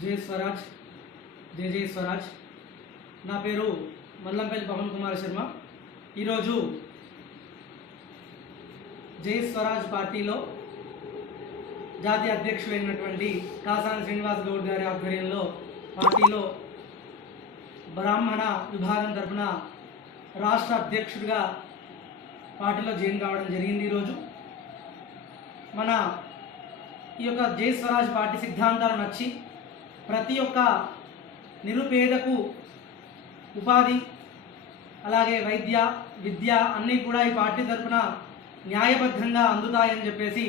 జై స్వరాజ్, జై జై స్వరాజ్. నా పేరు మల్లంపల్లి పవన్ కుమార్ శర్మ. ఈరోజు జై స్వరాజ్ పార్టీలో జాతీయ అధ్యక్షులైనటువంటి కాసాని శ్రీనివాస్ గౌడ్ గారి ఆధ్వర్యంలో పార్టీలో బ్రాహ్మణ విభాగం తరఫున రాష్ట్ర అధ్యక్షుడిగా పార్టీలో జాయిన్ కావడం జరిగింది. ఈరోజు మన ఈ యొక్క జై స్వరాజ్ పార్టీ సిద్ధాంతాలు నచ్చి ప్రతి ఒక్క నిరుపేదకు ఉపాధి, అలాగే వైద్య, విద్య అన్నీ కూడా ఈ పార్టీ తరఫున న్యాయబద్ధంగా అందుతాయని చెప్పేసి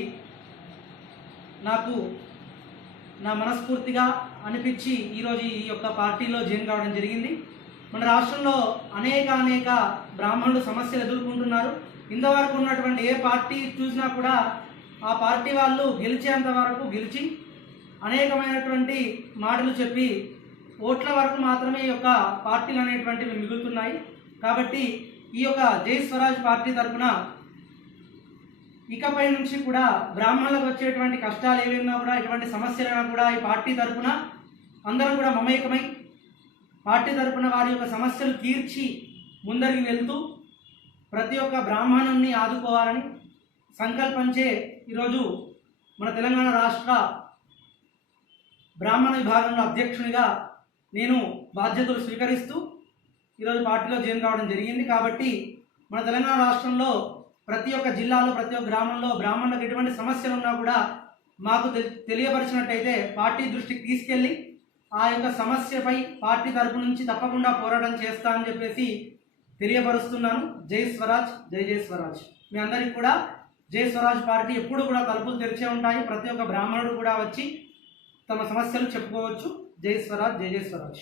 నాకు నా మనస్ఫూర్తిగా అనిపించి ఈరోజు ఈ యొక్క పార్టీలో జాయిన్ కావడం జరిగింది. మన రాష్ట్రంలో అనేక బ్రాహ్మణులు సమస్యలు ఎదుర్కొంటున్నారు. ఇంతవరకు ఉన్నటువంటి ఏ పార్టీ చూసినా కూడా ఆ పార్టీ వాళ్ళు గెలిచేంత వరకు గెలిచి అనేకమైనటువంటి మాటలు చెప్పి ఓట్ల వరకు మాత్రమే ఈ యొక్క పార్టీలు అనేటువంటివి మిగులుతున్నాయి. కాబట్టి ఈ యొక్క జై స్వరాజ్ పార్టీ తరఫున ఇకపై నుంచి కూడా బ్రాహ్మణులకు వచ్చేటువంటి కష్టాలు ఏవైనా కూడా, ఎటువంటి సమస్యలైనా కూడా ఈ పార్టీ తరఫున అందరం కూడా మమేకమై పార్టీ తరఫున వారి యొక్క సమస్యలు తీర్చి ముందరికి వెళ్తూ ప్రతి ఒక్క బ్రాహ్మణుణ్ణి ఆదుకోవాలని సంకల్పించే ఈరోజు మన తెలంగాణ రాష్ట్ర బ్రాహ్మణ విభాగంలో అధ్యక్షునిగా నేను బాధ్యతలు స్వీకరిస్తూ ఈరోజు పార్టీలో జాయిన్ కావడం జరిగింది. కాబట్టి మన తెలంగాణ రాష్ట్రంలో ప్రతి ఒక్క జిల్లాలో, ప్రతి ఒక్క గ్రామంలో బ్రాహ్మణులకు ఎటువంటి సమస్యలు ఉన్నా కూడా మాకు తెలియపరిచినట్టయితే పార్టీ దృష్టికి తీసుకెళ్ళి ఆ యొక్క సమస్యపై పార్టీ తరపు నుంచి తప్పకుండా పోరాటం చేస్తా అని చెప్పేసి తెలియపరుస్తున్నాను. జై స్వరాజ్, జై జై స్వరాజ్. మీ అందరికీ కూడా జై స్వరాజ్ పార్టీ ఎప్పుడు కూడా తలుపులు తెరిచే ఉంటాయి. ప్రతి ఒక్క బ్రాహ్మణుడు కూడా వచ్చి తమ సమస్యలు చెప్పుకోవచ్చు. జై స్వరాజ్, జై జై స్వరాజ్.